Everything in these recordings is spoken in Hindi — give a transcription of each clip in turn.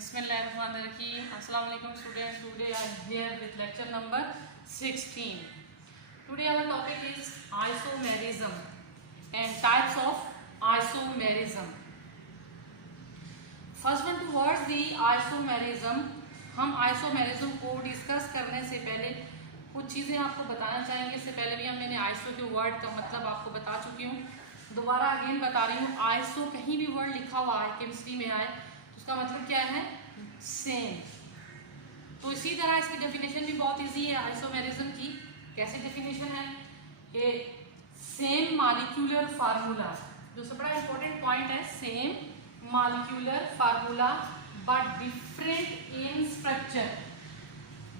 Bismillahirrahmanirrahim. Assalamu alaikum students. Today I am here with lecture number 16. Today our topic is isomerism and types of isomerism. First one towards the isomerism. हम isomerism को डिस्कस करने से पहले कुछ चीज़ें आपको बताना चाहेंगे. इससे पहले भी मैंने आइसो के वर्ड का मतलब आपको बता चुकी हूँ. दोबारा अगेन बता रही हूँ. आइसो कहीं भी वर्ड लिखा हुआ है केमिस्ट्री में आए उसका मतलब क्या है? सेम. तो इसी तरह इसकी डेफिनेशन भी बहुत इजी है आइसोमेरिज्म की. कैसे डेफिनेशन है? ए सेम मॉलिक्यूलर फार्मूला, जो सबसे बड़ा इंपॉर्टेंट पॉइंट है. Same molecular formula but different in structure.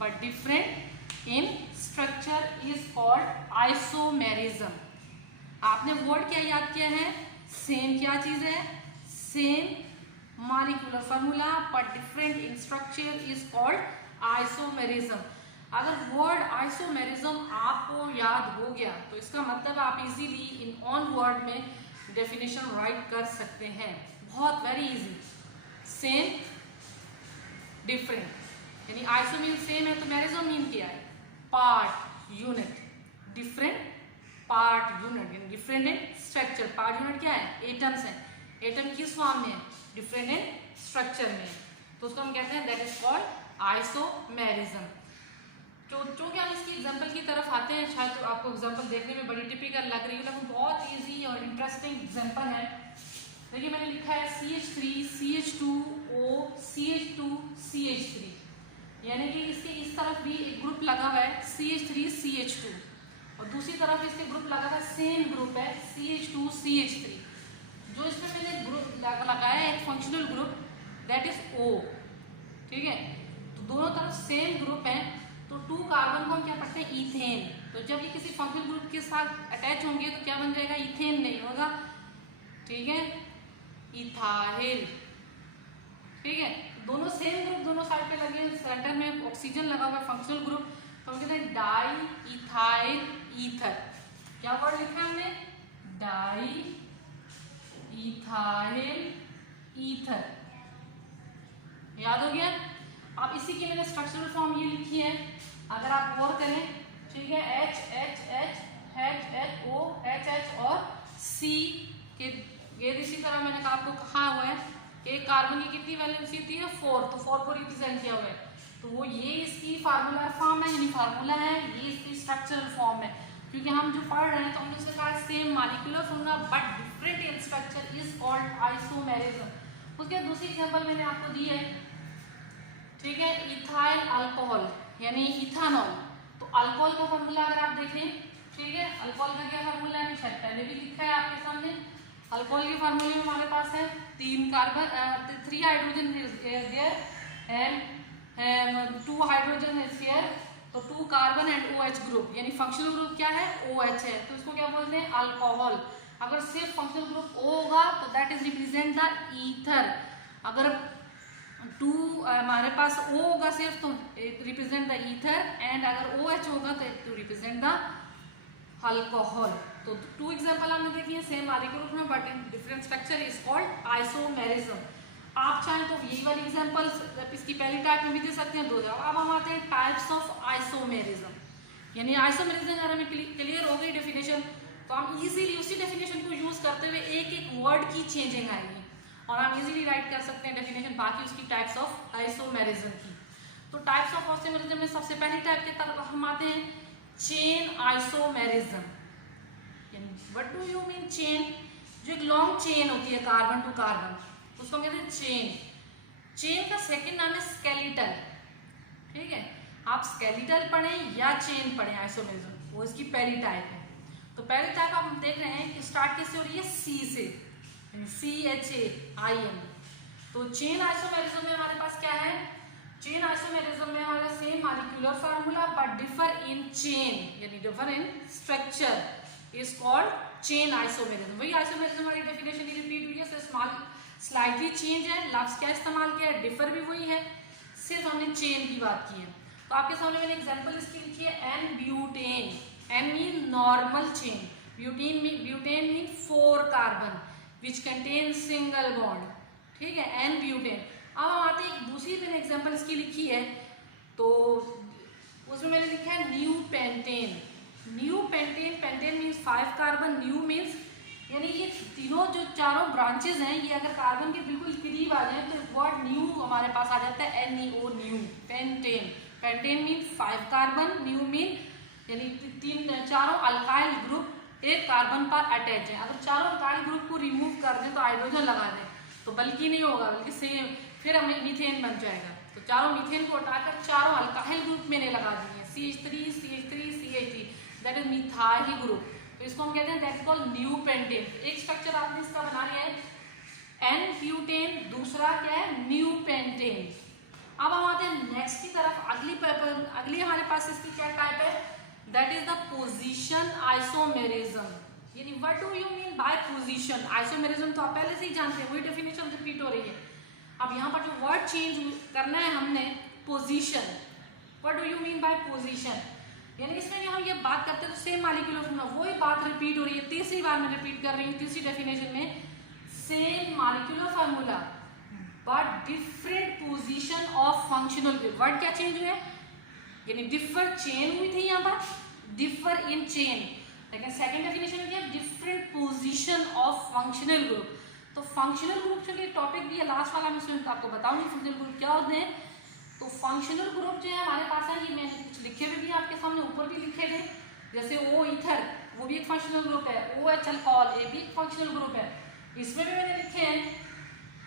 But different in structure is called isomerism. आपने वर्ड क्या याद किया है? सेम. क्या चीज है? Same molecular formula but different in structure is called isomerism. अगर वर्ड आइसोमेरिज्म आपको याद हो गया तो इसका मतलब आप इजीली इन ऑन वर्ड में डेफिनेशन राइट कर सकते हैं. बहुत वेरी इजी. सेम डिफरेंट, यानी आइसो मीन सेम है तो मेरिज्म मीन क्या है? Part unit. Different part unit, यानी different in structure. Part unit क्या है? एटम्स हैं. एटम किस फॉर्म में है? डिफरेंट इन स्ट्रक्चर में. तो उसको हम कहते हैं दैट इज कॉल्ड आइसोमेरिज्म. चूंकि हम इसकी एग्जांपल की तरफ आते हैं, शायद तो आपको एग्जांपल देखने में बड़ी टिपिकल लग रही है लेकिन बहुत इजी और इंटरेस्टिंग एग्जांपल है. देखिए मैंने लिखा है CH3 CH2O CH2 CH3, यानी कि इसके इस तरफ भी एक ग्रुप लगा हुआ है CH3 CH2 और दूसरी तरफ इसके ग्रुप लगा हुआ है, सेम ग्रुप है CH2 CH3. जो इसमें मैंने ग्रुप लगाया है एक functional group that is O. ठीक है, तो दोनों तरफ सेम ग्रुप है तो 2 कार्बन को हम क्या पढ़ते हैं? इथेन. तो जब ये किसी फंक्शनल ग्रुप के साथ अटैच होंगे तो क्या बन जाएगा? इथेन नहीं होगा. ठीक है, इथाइल. ठीक है, दोनों सेम ग्रुप दोनों साइड पे लगे हैं. सेंटर में ऑक्सीजन लगा हुआ है फंक्शनल ग्रुप, तो हम कहते हैं डाई इथाइल ईथर. क्या वर्ड लिखा है हमने? Di ethyl ether. याद हो गया? अब इसी की मैंने स्ट्रक्चरल फॉर्म ये लिखी है. अगर आप गौर करें, ठीक है, HHO HH और C के ये इसी तरह मैंने आपको कहा हुआ है कि कार्बन की कितनी वैलेंसी होती है? 4. तो 4 को रिप्रेजेंट किया हुआ है. तो वो ये इसकी फार्मूला फॉर्म है, यानी फार्मूला है. ये इसकी स्ट्रक्चरल फॉर्म है. क्योंकि हम जो पढ़ रहे हैं तो हमने उससे कहा same molecular formula but different in structure is called isomerism. उसके दूसरी एग्जांपल मैंने आपको दी है. ठीक है, इथाइल अल्कोहल यानी इथानॉल. तो अल्कोहल का फार्मूला अगर आप देखें, ठीक है, अल्कोहल का क्या फार्मूला है? शायद पहले भी लिखा है आपके सामने. अल्कोहल के फार्मूले में हमारे पास है 3 carbon 3 hydrogen there and 2 hydrogen is here. तो 2 कार्बन एंड OH ग्रुप, यानी फंक्शनल ग्रुप क्या है? OH है. तो इसको क्या बोलते हैं? अल्कोहल. अगर सिर्फ फंक्शनल ग्रुप O होगा तो that is represent the ether. अगर 2 हमारे पास O होगा सिर्फ तो रिप्रेजेंट द ईथर, एंड अगर OH होगा तो रिप्रेजेंट द अल्कोहल. तो 2 एग्जांपल हमने देखी है सेम मॉलिक्यूल में but in different structure is called isomerism. आप चाहें तो यही वाली एग्जांपल इसकी पहली टाइप में भी दे सकते हैं. 2 जगह. अब हम आते हैं टाइप्स ऑफ आइसोमेरिज्म. यानी आइसोमेरिज्म अगर हमें क्लियर हो गई डेफिनेशन तो हम इजीली उसी डेफिनेशन को यूज करते हुए एक एक वर्ड की चेंजिंग आएगी और हम इजीली राइट कर सकते हैं डेफिनेशन बाकी उसकी टाइप्स ऑफ आइसोमेरिज्म की. तो टाइप्स ऑफ आइसोमेरिज्म में सबसे पहली टाइप की तरफ हम आते हैं chain isomerism. What do you mean chain? जो एक लॉन्ग चेन होती है कार्बन टू कार्बन, उसको कहते हैं चेन. चेन का सेकंड नाम है स्केलेटल. ठीक है, आप स्केलेटल पढ़ें या चेन पढ़ें आइसोमेरिज्म, वो इसकी पहली टाइप है. तो पहली टाइप आप देख रहे हैं कि स्टार्ट किससे हो रही है? C से, CHAIM. तो चेन आइसोमेरिज्म में हमारे पास क्या है? चेन आइसोमेरिज्म में हमारा same molecular formula but differ in chain, यानी differ in structure is called chain isomerism. वही आइसोमेरिज्म हमारी डेफिनेशन ही रिपीट हुई है, स्मॉल स्लाइटली चेंज है. लफ्ज क्या इस्तेमाल किया है? डिफर भी वही है, सिर्फ हमने चेन की बात की है. तो आपके सामने मैंने एग्जांपल इसकी लिखी है n butane. N mean normal chain, butane mean 4 carbon which contain single bond. ठीक है, एन ब्यूटेन. अब हम आते हैं, एक दूसरी मैंने एग्जांपल इसकी लिखी है, तो उसमें मैंने लिखा है new pentane. New pentane, pentane means 5 carbon, new means यानी ये तीनों जो चारों ब्रांचेस हैं ये अगर कार्बन के बिल्कुल करीब आ जाए तो वर्ड न्यू हमारे पास आ जाता है, NEO, new. Pentane, pentane mean 5 carbon, new mean यानी चारों अल्काइल ग्रुप एक कार्बन पर अटैच है। अगर चारों अल्काइल ग्रुप को रिमूव कर दें तो हाइड्रोजन लगा दें तो बल्कि नहीं होगा, बल्कि सेम फिर हमें मीथेन बन जाएगा। तो चारों मीथेन को हटाकर चारों अल्काइल ग्रुप मैंने लगा दिए, CH3 CH3 CH3, that is methyl group. तो इसको हम कहते हैं that is called new pentane. एक स्ट्रक्चर आपने इसका बना लिया है N-ब्यूटेन, दूसरा क्या है न्यू पेंटेन। अब हम आते हैं नेक्स्ट की तरफ, अगली हमारे पास इसकी क्या टाइप है, that is the position isomerism. यानी what do you mean by position isomerism, तो आप पहले से ही जानते हैं, वही डेफिनेशन रिपीट हो रही है। अब यहाँ पर जो वर्ड चेंज करना है हमने, position, what do you mean by position, यानी इसमें हम ये बात करते हैं तो सेम मॉलिक्यूलर फॉर्मूला, वही बात रिपीट हो रही है, तीसरी बार मैं रिपीट कर रही हूँ, तीसरी डेफिनेशन में same molecular formula but different position of functional group. Word क्या चेंज हुए, यानी डिफर चेन हुई थी यहाँ पर, डिफर इन चेन। लेकिन सेकंड डेफिनेशन क्या, different position of functional group. तो फंक्शनल ग्रुप के टॉपिक भी है, लास्ट वाला मैं आपको बताऊंगी फंक्शनल ग्रुप क्या होते हैं। तो फंक्शनल ग्रुप जो है हमारे पास है, ये मैंने कुछ लिखे हुए भी आपके सामने, ऊपर भी लिखे थे, जैसे O ईथर, वो भी एक फंक्शनल ग्रुप है, OH अल्कोहल, ये भी एक फंक्शनल ग्रुप है, इसमें भी मैंने लिखे हैं।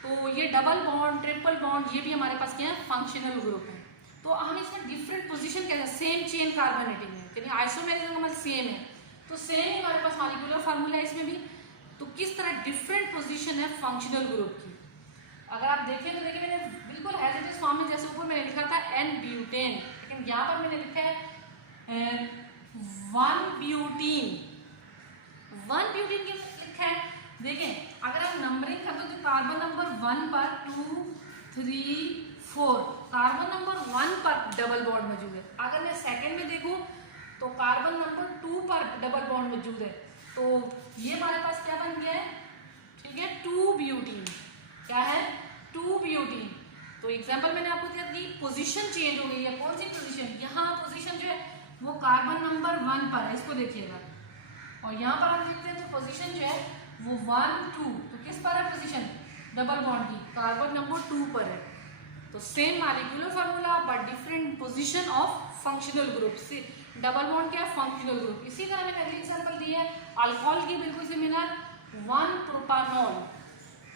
तो ये डबल बॉन्ड, ट्रिपल बॉन्ड, ये भी हमारे पास क्या है, फंक्शनल ग्रुप है। तो हम इसमें डिफरेंट पोजीशन कहते हैं, सेम चेन कार्बोनेटिंग है, यानी आइसोमेरिज्म हमारा सेम है, तो सेम हमारे पास मॉलिक्यूलर फार्मूला है इसमें भी। तो किस तरह डिफरेंट पोजीशन है फंक्शनल ग्रुप की, अगर आप देखें तो देखिए मैंने बिल्कुल एज इट इज फॉर्म में, जैसे ऊपर मैंने लिखा था N-ब्यूटेन, लेकिन यहाँ पर मैंने लिखा है 1-ब्यूटीन। 1-ब्यूटीन क्यों लिखा है, देखें अगर आप नंबरिंग करते हो तो कार्बन नंबर 1 पर 2 3 4, कार्बन नंबर 1 पर डबल बॉन्ड मौजूद है। अगर मैं सेकंड में देखूं तो कार्बन नंबर 2 पर डबल बॉन्ड मौजूद है, तो ये हमारे पास क्या बन गया है, ठीक है, 2-ब्यूटीन। क्या है, 2-ब्यूटीन। तो एग्जांपल मैंने आपको दिया कि पोजीशन चेंज हो गई है, कौन सी पोजीशन, यहाँ पोजीशन जो है वो कार्बन नंबर 1 पर है, इसको देखिएगा, और यहाँ पर हम देखते हैं तो पोजीशन जो है वो 1 2, तो किस पर है पोजीशन, डबल बॉन्ड की, कार्बन नंबर 2 पर है। तो same molecular formula but different position of functional group, से डबल बॉन्ड क्या है, फंक्शनल ग्रुप। इसी तरह मैंने अगली एग्जांपल दी है अल्कोहल की, बिल्कुल सिमिलर, 1-प्रोपानॉल,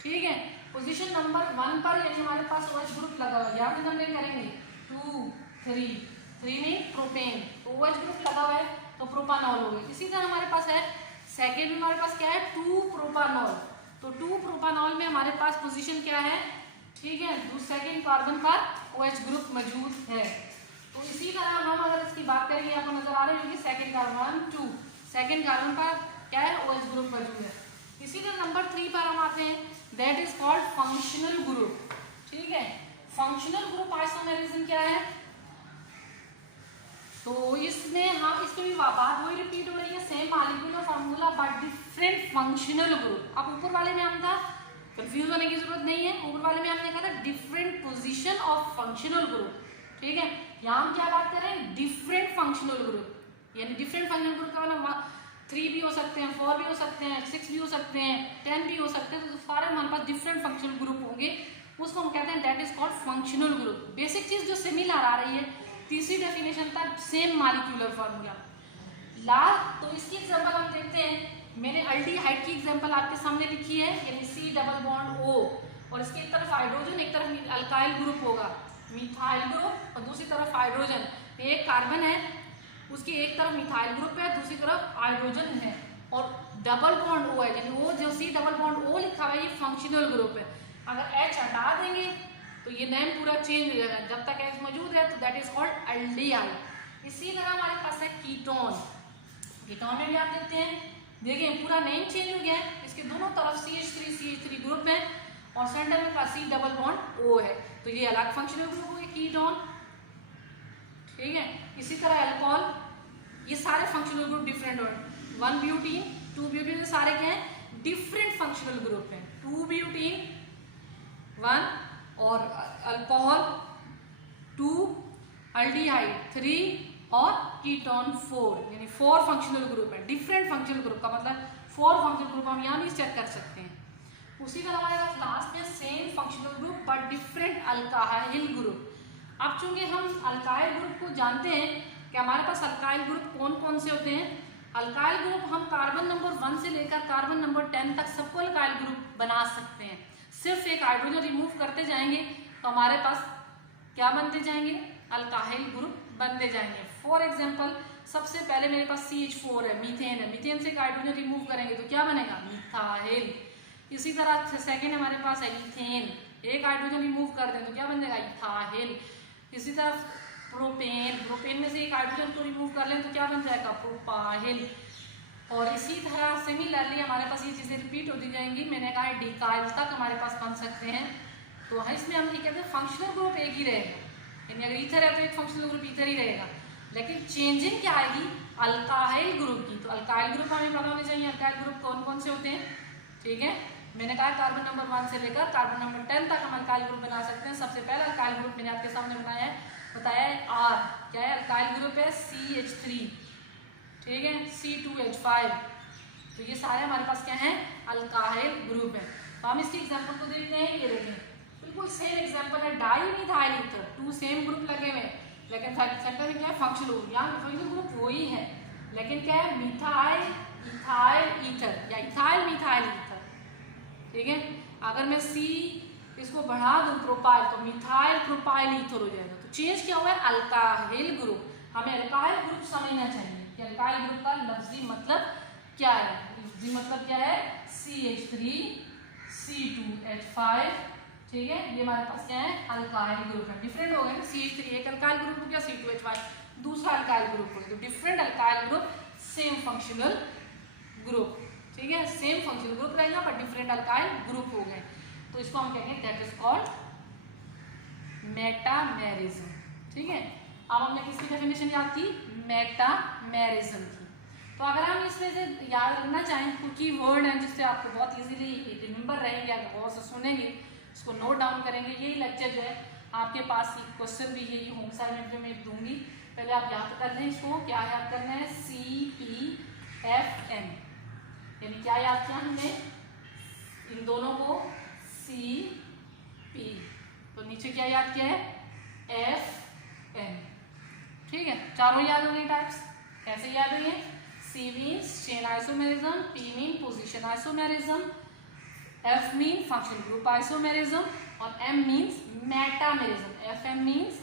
ठीक है, पोजीशन नंबर 1 पर, यानी हमारे पास OH ग्रुप लगा हुआ है, यहाँ पे हम करेंगे 2 3 में प्रोपेन, तो OH ग्रुप लगा हुआ है तो प्रोपानॉल हो गया। इसी तरह हमारे पास है सेकेंड में, हमारे पास क्या है, 2-प्रोपानॉल, तो 2-प्रोपानॉल में हमारे पास पोजीशन क्या है, ठीक है, सेकेंड कार्बन पर OH ग्रुप मौजूद है। तो इसी तरह हम अगर इसकी बात करेंगे, आपको नजर आ रहा है सेकेंड कार्बन 2, सेकेंड कार्बन पर क्या है, OH ग्रुप मौजूद है। इसी तरह नंबर 3 पर हम आते हैं, that is called functional group, ठीक है। फंक्शनल ग्रुप आइसोमेरिज्म क्या है, तो इसमें हम इसको भी बात वही रिपीट हो रही है, same molecular formula but different functional group. अब ऊपर वाले में हम था, कंफ्यूज होने की जरूरत नहीं है, ऊपर वाले में हमने कहा था different position of functional group, ठीक है। यहाँ हम क्या बात कर रहे हैं, डिफरेंट फंक्शनल ग्रुप, यानी डिफरेंट फंक्शनल ग्रुप का मतलब 3 भी हो सकते हैं, 4 भी हो सकते हैं, 6 भी हो सकते हैं, 10 भी हो सकते हैं, तो सारे हमारे पास डिफरेंट फंक्शनल ग्रुप होंगे, उसको हम कहते हैं that is called functional group. Basic चीज जो सिमिलर आ रही है, तीसरी डेफिनेशन था सेम मॉलिक्यूलर फार्मूला। तो इसकी एग्जांपल हम देखते हैं, मैंने अल्डिहाइड की एग्जांपल आपके सामने लिखी है, यानी C+O, और इसकी एक तरफ हाइड्रोजन, एक तरफ अल्काइल ग्रुप होगा, मिथाइल ग्रुप, और दूसरी तरफ हाइड्रोजन, एक कार्बन है, उसकी एक तरफ मिथाइल ग्रुप है, दूसरी तरफ हाइड्रोजन है, और डबल बॉन्ड O है, यानी वो जो C+O लिखा हुआ है ये फंक्शनल ग्रुप है। अगर H हटा देंगे तो ये नेम पूरा चेंज हो जाएगा, जब तक H मौजूद है तो दैट इज कॉल्ड एल्डिहाइड। इसी तरह हमारे पास है कीटोन, कीटोन में भी आप देखते हैं, देखिए पूरा नेम चेंज हो गया है, इसके दोनों तरफ CH3 ग्रुप है और सेंटर में C+O है, तो ये अलग फंक्शनल ग्रुप हो गया कीटोन, ठीक है। इसी तरह अल्कोहल, ये सारे फंक्शनल ग्रुप डिफरेंट हो, 1-ब्यूटीन 2-ब्यूटीन, सारे क्या हैं, डिफरेंट फंक्शनल ग्रुप हैं, 2-ब्यूटीन 1 और अल्कोहल 2, अल्डिहाइड 3 और कीटोन 4, यानी 4 फंक्शनल ग्रुप है। डिफरेंट फंक्शनल ग्रुप का मतलब 4 फंक्शनल ग्रुप हम यहाँ भी चेक कर सकते हैं। उसी तरह हमारे पास लास्ट में same functional group but different alkyl group. अब चूंकि हम अल्काइल ग्रुप को जानते हैं कि हमारे पास अल्काइल ग्रुप कौन कौन से होते हैं। अल्काइल ग्रुप हम कार्बन नंबर 1 से लेकर कार्बन नंबर 10 तक सबको अल्काइल ग्रुप बना सकते हैं। सिर्फ एक हाइड्रोजन रिमूव करते जाएंगे तो हमारे पास क्या बनते जाएंगे, अल्काइल ग्रुप बनते जाएंगे। फॉर एग्जाम्पल सबसे पहले मेरे पास CH4 है, मीथेन है, मीथेन से एक हाइड्रोजन रिमूव करेंगे तो क्या बनेगा, मिथाइल। इसी तरह सेकेंड हमारे पास है इथेन, एक हाइड्रोजन रिमूव कर दें तो क्या बन जाएगा, इथाइल। इसी तरह प्रोपेन, प्रोपेन में से एक हाइड्रोजन को रिमूव कर लें तो क्या बन जाएगा, प्रोपाइल। और इसी तरह सिमिलरली हमारे पास ये चीज़ें रिपीट होती जाएंगी। मैंने कहा डिकाइल तक हमारे पास बन सकते हैं। तो इसमें हम ये कहते हैं फंक्शनल ग्रुप एक ही रहेगा, यानी अगर ईथर है तो एक फंक्शनल ग्रुप ईथर ही रहेगा, लेकिन चेंजिंग क्या आएगी, अल्काइल ग्रुप की। तो अल्काइल ग्रुप हमें पता होनी चाहिए अल्काइल ग्रुप कौन कौन से होते हैं। ठीक है, मैंने कहा कार्बन नंबर 1 से लेकर कार्बन नंबर 10 तक हम अल्काइल ग्रुप बना सकते हैं। सबसे पहला अल्काइल ग्रुप मैंने आपके सामने बताया है R। क्या है अल्काइल ग्रुप है, CH3। ठीक है, C2H5। तो ये सारे हमारे पास क्या है, अल्काइल ग्रुप है। तो हम इसकी एग्जांपल को देखते हैं। ये देखें बिल्कुल सेम एग्जांपल है, डाईमिथाइल ईथर, 2 सेम ग्रुप लगे हुए हैं, लेकिन सेंटर में क्या है, फंक्शनल ग्रुप। यहाँ फंक्शनल ग्रुप वही है, लेकिन क्या है, मिथाइल इथाइल ईथर या इथाइल मिथाइल ईथर। ठीक है, अगर मैं C इसको बढ़ा दूं प्रोपाइल तो मिथाइल प्रोपाइल ईथर हो जाएगा। तो चेंज क्या हुआ है, अल्काइल ग्रुप। हमें अल्काइल ग्रुप समझना चाहिए कि अल्काइल ग्रुप का लफ्जी मतलब क्या है। लफ्जी मतलब क्या है, CH3 C2H5। ठीक है, ये हमारे पास क्या है, अल्काइल ग्रुप है। डिफरेंट हो गए ना, CH3 एक अल्काइल ग्रुप हो गया, C2H5 दूसरा अल्काइल ग्रुप हो गया। तो different alkyl group, same functional group. ठीक है, सेम फंक्शनल ग्रुप रहेगा पर डिफरेंट अल्काइल ग्रुप हो गए, तो इसको हम कहेंगे दैट इज कॉल्ड मेटामेरिज्म। ठीक है, अब हमने किसकी डेफिनेशन याद की, मेटामेरिज्म की। तो अगर हम इसमें से याद रखना चाहें कुछ ही वर्ड हैं जिससे आपको बहुत इजीली रिमेंबर रहेंगे, अगर बहुत से सुनेंगे इसको नोट डाउन करेंगे। यही लेक्चर जो है आपके पास क्वेश्चन भी यही होम असाइनमेंट में मैं दूंगी, पहले आप याद कर लें इसको। क्या याद करना है, CPFM, यानी क्या याद किया हमने, इन दोनों को CP, तो नीचे क्या याद किया है, FN। ठीक है, चारों याद हो गए टाइप्स। कैसे याद हुए, C means chain isomerism, P mean position isomerism, F mean functional group isomerism और M means metamerism. FM means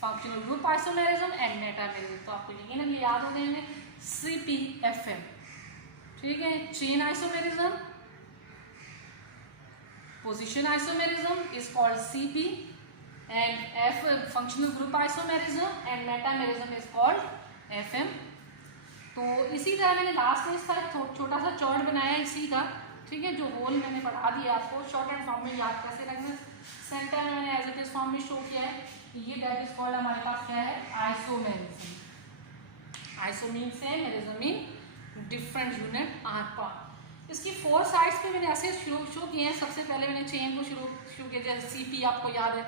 functional group isomerism and metamerism. तो आपको यकीनन ये याद हो गए हमें, CPFM। ठीक है, chain isomerism, position isomerism is called CP and F functional group isomerism and metamerism is called FM। तो इसी तरह मैंने लास्ट में इसका छोटा सा चार्ट बनाया है इसी का। ठीक है, जो होल मैंने पढ़ा दिया आपको, शॉर्ट एंड फॉर्म में याद कैसे रखना। सेंटर में मैंने एज इट इज फॉर्म में शो किया है कि ये दैट इज कॉल्ड हमारे पास क्या है, isomerism. Iso mean same, merism mean different unit or part. इसकी 4 साइड्स पे मैंने ऐसे शो किए हैं। सबसे पहले मैंने चेन को शुरू किया, जैसे CP आपको याद है,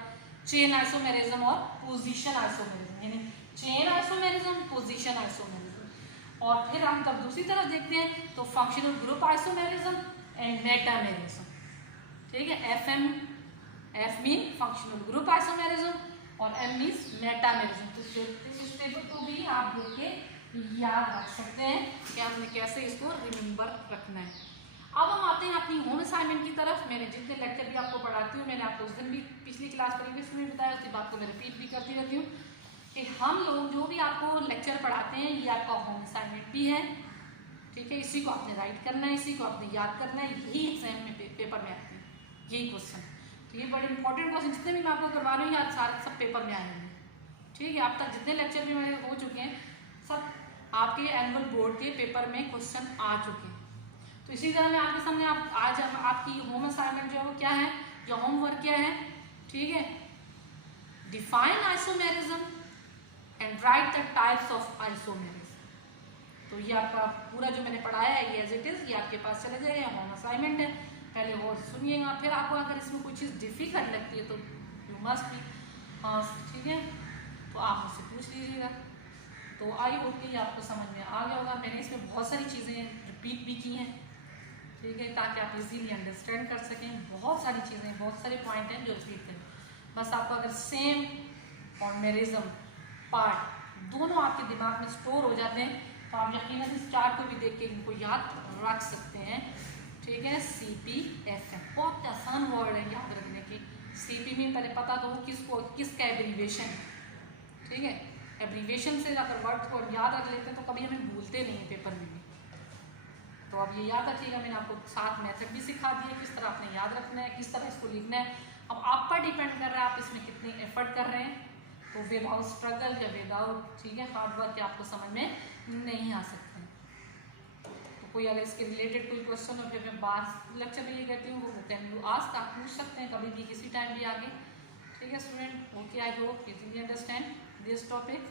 चेन आइसोमेरिज्म और पोजीशन आइसोमेरिज्म, यानी चेन आइसोमेरिज्म, पोजीशन आइसोमेरिज्म। और फिर हम जब दूसरी तरफ देखते हैं तो functional group isomerism and metamerism. ठीक है, F mean functional group isomerism और M मीन्स मेटामेरिज्म। तो इस टेबल को भी आप देख के याद रख सकते हैं कि हमने कैसे इसको रिमेंबर रखना है। अब हम आते हैं अपनी होम असाइनमेंट की तरफ। मैंने जितने लेक्चर भी आपको पढ़ाती हूँ, मैंने आपको उस दिन भी पिछली क्लास प्रीवियस में बताया, उसकी बात को मैं रिपीट भी करती रहती हूँ कि हम लोग जो भी आपको लेक्चर पढ़ाते हैं ये आपका होम असाइनमेंट भी है। ठीक है, इसी को आपने राइट करना है, इसी को आपने याद करना है, यही एग्जाम में पेपर में आते हैं यही क्वेश्चन। तो ये बड़े इंपॉर्टेंट क्वेश्चन जितने भी मैं आपको करवा रही हूँ यार सारे सब पेपर में आएंगे। ठीक है, अब तक जितने लेक्चर भी मेरे हो चुके हैं सब आपके एनुअल बोर्ड के पेपर में क्वेश्चन आ चुके हैं। तो इसी तरह मैं आपके सामने आज आपकी होम असाइनमेंट जो है वो क्या है, या होमवर्क क्या है। ठीक है, define isomerism and right the types of isomerism. तो ये आपका पूरा जो मैंने पढ़ाया है ये एज इट इज ये आपके पास चले जाएगा, होम असाइनमेंट है। पहले वो सुनिएगा, फिर आपको अगर इसमें कोई चीज़ डिफिकल्ट लगती है तो मस्ट बी। हाँ ठीक है, तो आप मुझसे पूछ लीजिएगा। तो आई होप कि आपको समझ में आ गया होगा। मैंने इसमें बहुत सारी चीज़ें रिपीट भी की हैं, ठीक है, ताकि आप इजीली अंडरस्टैंड कर सकें। बहुत सारी चीज़ें, बहुत सारे पॉइंट हैं जो रिपीट करें। बस आपको अगर सेम और मेरिज्म पार्ट दोनों आपके दिमाग में स्टोर हो जाते हैं तो आप यकीनन इस चार्ट को भी देख के इनको याद रख सकते हैं, ठीक है। CPFM बहुत आसान वर्ड है याद रखने की। CP में पहले पता दो किसका एब्रीवेशन, ठीक है। एब्रीवेशन से अगर वर्ड को याद रख लेते हैं तो कभी हमें भूलते नहीं है पेपर में भी। तो अब ये याद रखिएगा, मैंने आपको साथ मेथड भी सिखा दिया किस तरह आपने याद रखना है, किस तरह इसको लिखना है। अब आप पर डिपेंड कर रहा है आप इसमें कितनी एफर्ट कर रहे हैं। तो विदाउट स्ट्रगल या विदाउट, ठीक है, हार्ड वर्क के आपको समझ में नहीं आ सकते। तो कोई अगर इसके रिलेटेड कोई क्वेश्चन हो, फिर मैं बात लेक्चर में ये कहती हूँ वो कैन यू आस्क, आप पूछ सकते हैं कभी भी किसी टाइम भी आगे, ठीक है student. Okay, I hope you understand this topic.